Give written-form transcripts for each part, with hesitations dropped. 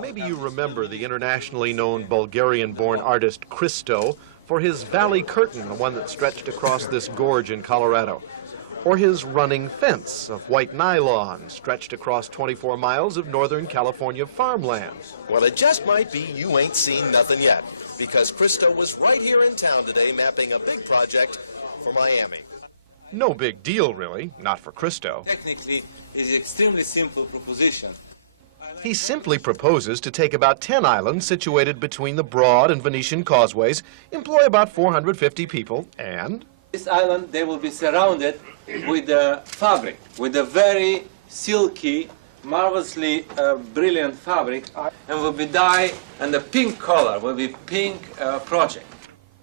Maybe you remember the internationally known Bulgarian-born artist Christo for his valley curtain, the one that stretched across this gorge in Colorado, or his running fence of white nylon stretched across 24 miles of Northern California farmland. Well, it just might be you ain't seen nothing yet, because Christo was right here in town today mapping a big project for Miami. No big deal, really, not for Christo. Technically, it's an extremely simple proposition. He simply proposes to take about 10 islands situated between the Broad and Venetian causeways, employ about 450 people, and... This island, they will be surrounded with a fabric, with a very silky, marvelously brilliant fabric, and will be dyed, and the pink color will be pink project.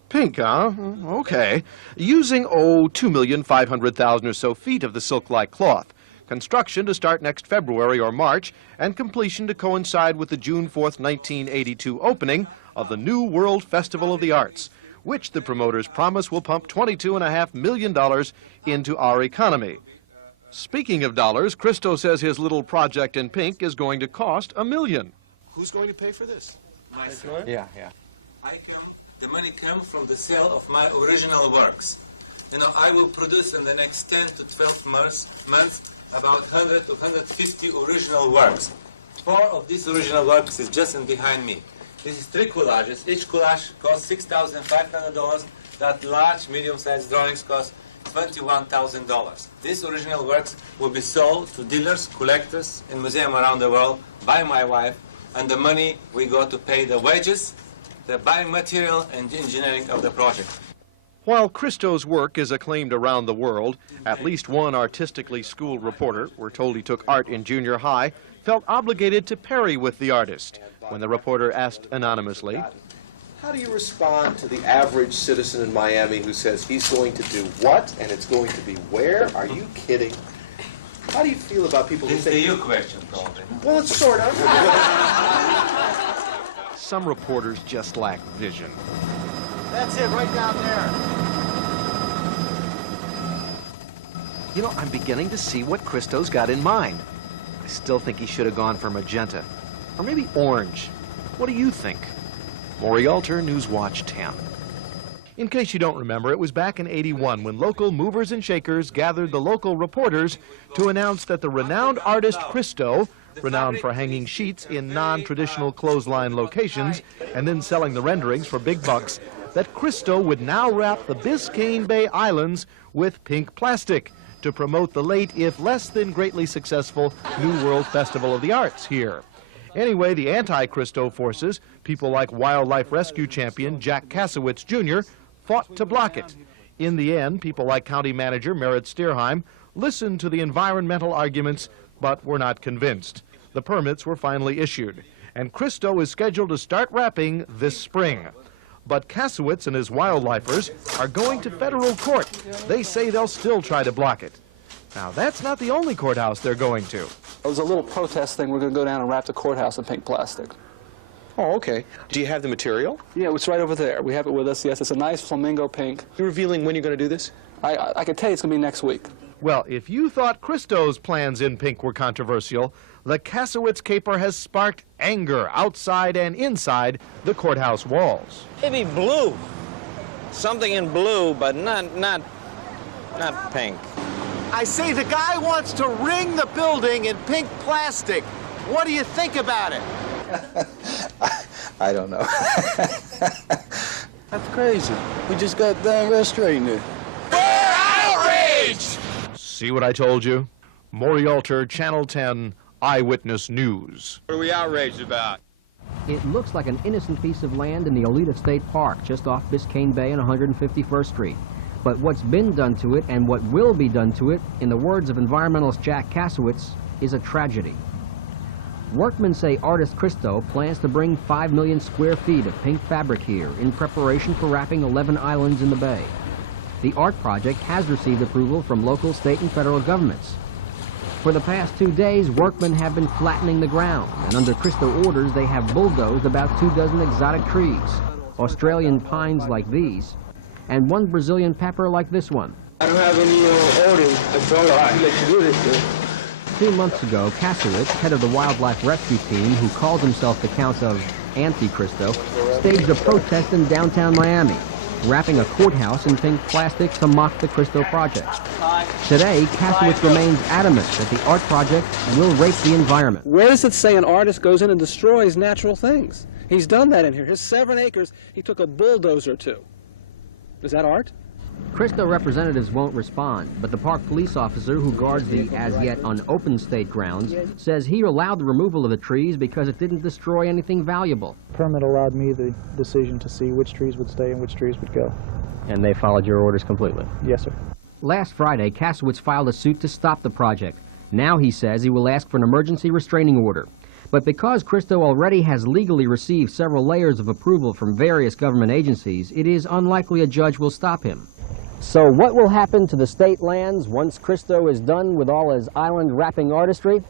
Pink, huh? Okay. Using, 2,500,000 or so feet of the silk-like cloth. Construction to start next February or March, and completion to coincide with the June 4th, 1982 opening of the New World Festival of the Arts, which the promoters promise will pump $22.5 million into our economy. Speaking of dollars, Christo says his little project in pink is going to cost $1 million. Who's going to pay for this? Myself. Yeah. The money comes from the sale of my original works. You know, I will produce in the next 10 to 12 months about 100 to 150 original works. 4 of these original works is just in behind me. This is 3 collages. Each collage costs $6,500. That large, medium-sized drawings cost $21,000. These original works will be sold to dealers, collectors, in museums around the world by my wife, and the money we go to pay the wages, the buying material, and engineering of the project. While Christo's work is acclaimed around the world, at least one artistically schooled reporter, we're told he took art in junior high, felt obligated to parry with the artist when the reporter asked anonymously, How do you respond to the average citizen in Miami who says he's going to do what and it's going to be where? Are you kidding? How do you feel about people who This think... is your question, probably. Well, it's sort of. some reporters just lack vision. That's it, right down there. You know, I'm beginning to see what Christo's got in mind. I still think he should have gone for magenta. Or maybe orange. What do you think? Maury Alter, Newswatch 10. In case you don't remember, it was back in '81 when local movers and shakers gathered the local reporters to announce that the renowned artist Christo, renowned for hanging sheets in non-traditional clothesline locations and then selling the renderings for big bucks, that Christo would now wrap the Biscayne Bay Islands with pink plastic to promote the late, if less than greatly successful, New World Festival of the Arts here. Anyway, the anti-Christo forces, people like wildlife rescue champion Jack Kasowitz Jr., fought to block it. In the end, people like county manager Merritt Steerheim listened to the environmental arguments, but were not convinced. The permits were finally issued, and Christo is scheduled to start wrapping this spring. But Kasowitz and his wildlifers are going to federal court. They say they'll still try to block it. Now, that's not the only courthouse they're going to. It was a little protest thing. We're going to go down and wrap the courthouse in pink plastic. Oh, okay. Do you have the material? Yeah, it's right over there. We have it with us, yes. It's a nice flamingo pink. You're revealing when you're going to do this? I can tell you it's going to be next week. Well, if you thought Christo's plans in pink were controversial, the Kasowitz caper has sparked anger outside and inside the courthouse walls. Maybe blue. Something in blue, but not pink. I say the guy wants to ring the building in pink plastic. What do you think about it? I don't know. That's crazy. We just got done restorating it. We're outraged! See what I told you? Maury Alter, Channel 10, Eyewitness News. What are we outraged about? It looks like an innocent piece of land in the Oleta State Park, just off Biscayne Bay and 151st Street. But what's been done to it and what will be done to it, in the words of environmentalist Jack Kasowitz, is a tragedy. Workmen say artist Christo plans to bring 5 million square feet of pink fabric here in preparation for wrapping 11 islands in the bay. The art project has received approval from local, state, and federal governments. For the past 2 days, workmen have been flattening the ground, and under Christo orders, they have bulldozed about 24 exotic trees, Australian pines like these, and 1 Brazilian pepper like this one. I don't have any orders. I told her I'd let you do this, 2 months ago, Kasowitz, head of the wildlife rescue team, who calls himself the Count of Anti-Christo, staged a protest in downtown Miami, wrapping a courthouse in pink plastic to mock the Christo project. Today, Kasowitz remains adamant that the art project will rape the environment. Where does it say an artist goes in and destroys natural things? He's done that in here. His 7 acres, he took a bulldozer to. Is that art? Christo representatives won't respond, but the park police officer who guards the as-yet unopened state grounds says he allowed the removal of the trees because it didn't destroy anything valuable. Permit allowed me the decision to see which trees would stay and which trees would go. And they followed your orders completely? Yes, sir. Last Friday, Kasowitz filed a suit to stop the project. Now he says he will ask for an emergency restraining order. But because Christo already has legally received several layers of approval from various government agencies, it is unlikely a judge will stop him. So what will happen to the state lands once Christo is done with all his island-wrapping artistry?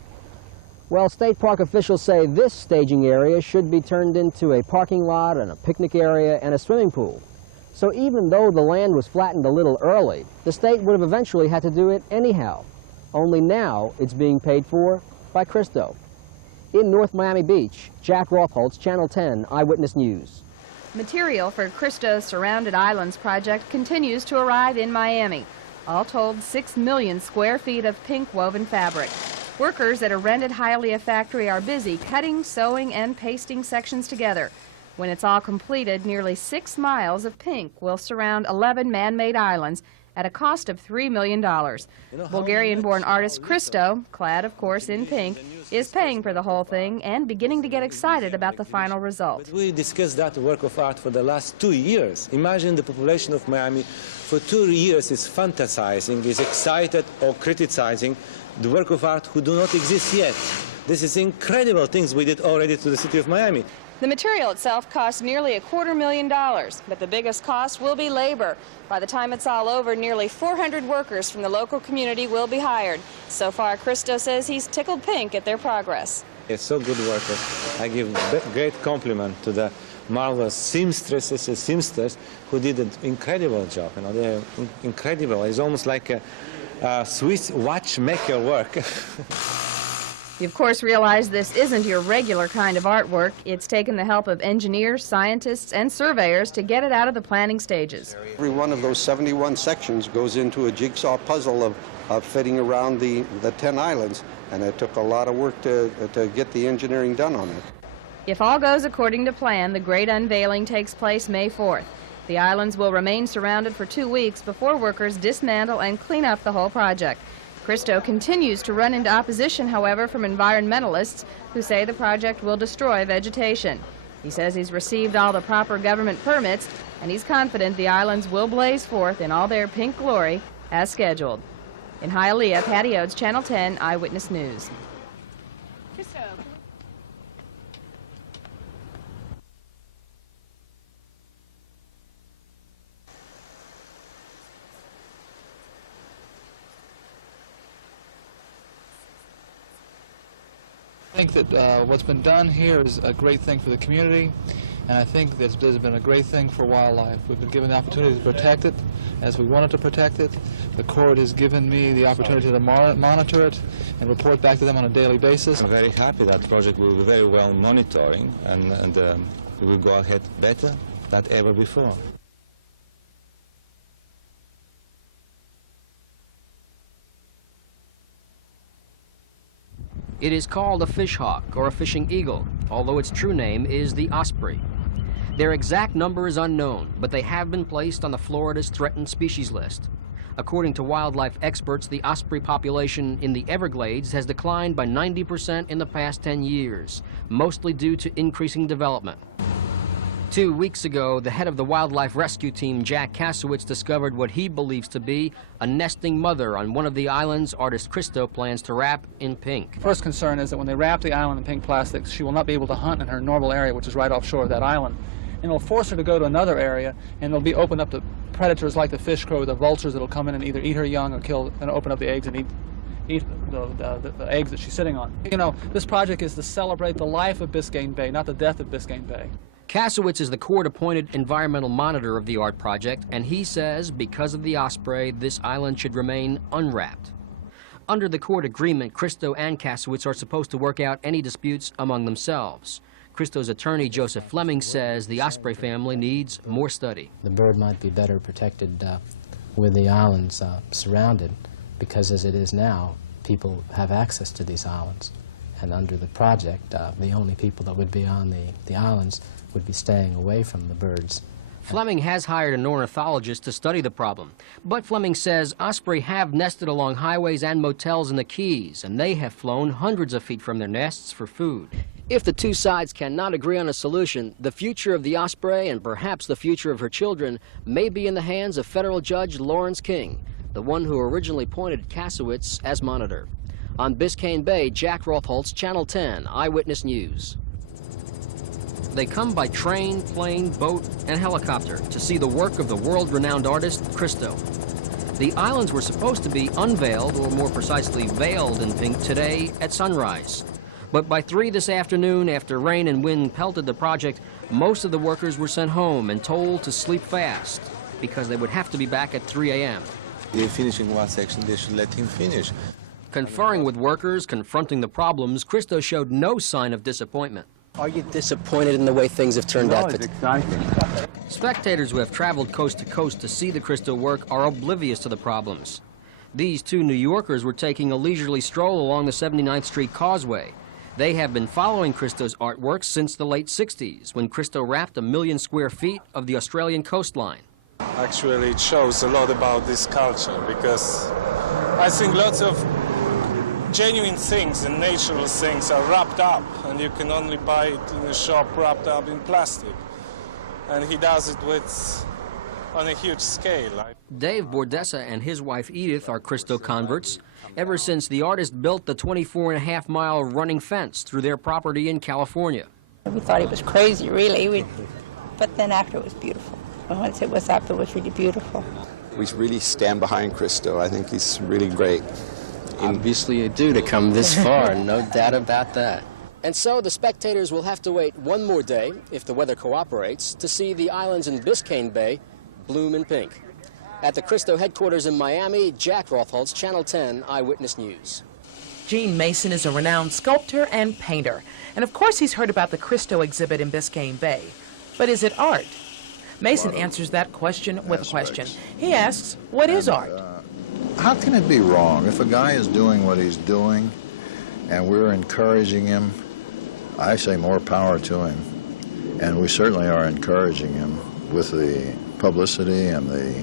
Well, state park officials say this staging area should be turned into a parking lot and a picnic area and a swimming pool. So even though the land was flattened a little early, the state would have eventually had to do it anyhow. Only now it's being paid for by Christo. In North Miami Beach, Jack Rothholtz, Channel 10 Eyewitness News. Material for Christo's Surrounded Islands project continues to arrive in Miami. All told, 6 million square feet of pink woven fabric. Workers at a rented Hialeah factory are busy cutting, sewing, and pasting sections together. When it's all completed, nearly 6 miles of pink will surround 11 man-made islands at a cost of $3 million. Bulgarian-born artist Christo, clad of course in pink, is paying for the whole thing and beginning to get excited about the final result. But we discussed that work of art for the last 2 years. Imagine the population of Miami for 2 years is fantasizing, is excited or criticizing the work of art who do not exist yet. This is incredible things we did already to the city of Miami. The material itself costs nearly $250,000, but the biggest cost will be labor. By the time it's all over, nearly 400 workers from the local community will be hired. So far, Christo says he's tickled pink at their progress. It's so good workers. I give great compliment to the marvelous seamstresses and seamsters who did an incredible job. You know, they're incredible. It's almost like a Swiss watchmaker work. You, of course, realize this isn't your regular kind of artwork. It's taken the help of engineers, scientists, and surveyors to get it out of the planning stages. Every one of those 71 sections goes into a jigsaw puzzle of fitting around the 10 islands, and it took a lot of work to get the engineering done on it. If all goes according to plan, the great unveiling takes place May 4th. The islands will remain surrounded for 2 weeks before workers dismantle and clean up the whole project. Christo continues to run into opposition, however, from environmentalists who say the project will destroy vegetation. He says he's received all the proper government permits, and he's confident the islands will blaze forth in all their pink glory as scheduled. In Hialeah, Patty Oates, Channel 10 Eyewitness News. Christo. I think that what's been done here is a great thing for the community, and I think that there's been a great thing for wildlife. We've been given the opportunity to protect it as we wanted to protect it. The court has given me the opportunity to monitor it and report back to them on a daily basis. I'm very happy that project will be very well monitoring and we will go ahead better than ever before. It is called a fishhawk or a fishing eagle, although its true name is the osprey. Their exact number is unknown, but they have been placed on the Florida's threatened species list. According to wildlife experts, the osprey population in the Everglades has declined by 90% in the past 10 years, mostly due to increasing development. 2 weeks ago, the head of the wildlife rescue team, Jack Kasowitz, discovered what he believes to be a nesting mother on one of the islands artist Christo plans to wrap in pink. First concern is that when they wrap the island in pink plastics, she will not be able to hunt in her normal area, which is right offshore of that island. And it'll force her to go to another area, and it'll be opened up to predators like the fish crow, the vultures that'll come in and either eat her young or kill and open up the eggs and eat the eggs that she's sitting on. You know, this project is to celebrate the life of Biscayne Bay, not the death of Biscayne Bay. Kasowitz is the court-appointed environmental monitor of the art project, and he says because of the osprey, this island should remain unwrapped. under the court agreement, Christo and Kasowitz are supposed to work out any disputes among themselves. Christo's attorney, Joseph Fleming, says the Osprey family needs more study. The bird might be better protected with the islands surrounded, because as it is now, people have access to these islands. And under the project, the only people that would be on the islands would be staying away from the birds. Fleming has hired an ornithologist to study the problem, but Fleming says osprey have nested along highways and motels in the Keys, and they have flown hundreds of feet from their nests for food. If the two sides cannot agree on a solution, the future of the osprey and perhaps the future of her children may be in the hands of federal judge Lawrence King, the one who originally appointed Kasowitz as monitor. On Biscayne Bay, Jack Rotholtz, Channel 10, Eyewitness News. They come by train, plane, boat, and helicopter to see the work of the world-renowned artist, Christo. The islands were supposed to be unveiled, or more precisely veiled in pink, today at sunrise. But by 3 this afternoon, after rain and wind pelted the project, most of the workers were sent home and told to sleep fast because they would have to be back at 3 a.m. They're finishing one section, they should let him finish. Conferring with workers, confronting the problems, Christo showed no sign of disappointment. Are you disappointed in the way things have turned out? It's exciting. Spectators who have traveled coast to coast to see the Christo work are oblivious to the problems. These two New Yorkers were taking a leisurely stroll along the 79th Street Causeway. They have been following Christo's artwork since the late 60s, when Christo wrapped 1 million square feet of the Australian coastline. Actually, it shows a lot about this culture, because I think lots of genuine things and natural things are wrapped up, and you can only buy it in a shop wrapped up in plastic. And he does it on a huge scale. Dave Bordessa and his wife Edith are Christo converts ever since the artist built the 24.5-mile running fence through their property in California. We thought it was crazy, really, but then after it was beautiful. And once it was up, it was really beautiful. We really stand behind Christo. I think he's really great. Obviously you do, to come this far, no doubt about that. And so the spectators will have to wait one more day, if the weather cooperates, to see the islands in Biscayne Bay bloom in pink. At the Christo headquarters in Miami, Jack Rotholtz, Channel 10 Eyewitness News. Gene Mason is a renowned sculptor and painter, and of course he's heard about the Christo exhibit in Biscayne Bay. But is it art? Mason answers that question with a question. He asks, what is art? How can it be wrong? If a guy is doing what he's doing and we're encouraging him, I say more power to him. And we certainly are encouraging him with the publicity and the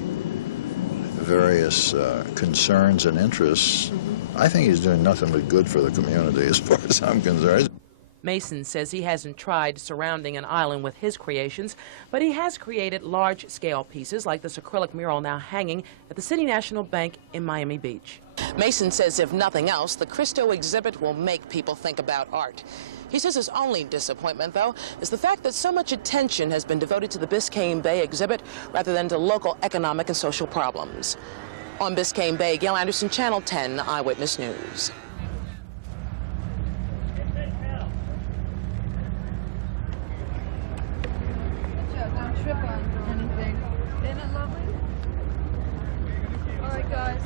various concerns and interests. I think he's doing nothing but good for the community as far as I'm concerned. Mason says he hasn't tried surrounding an island with his creations, but he has created large-scale pieces like this acrylic mural now hanging at the City National Bank in Miami Beach. Mason says if nothing else, the Christo exhibit will make people think about art. He says his only disappointment, though, is the fact that so much attention has been devoted to the Biscayne Bay exhibit rather than to local economic and social problems. On Biscayne Bay, Gail Anderson, Channel 10 Eyewitness News. Don't trip on anything. Isn't it lovely? All right, guys.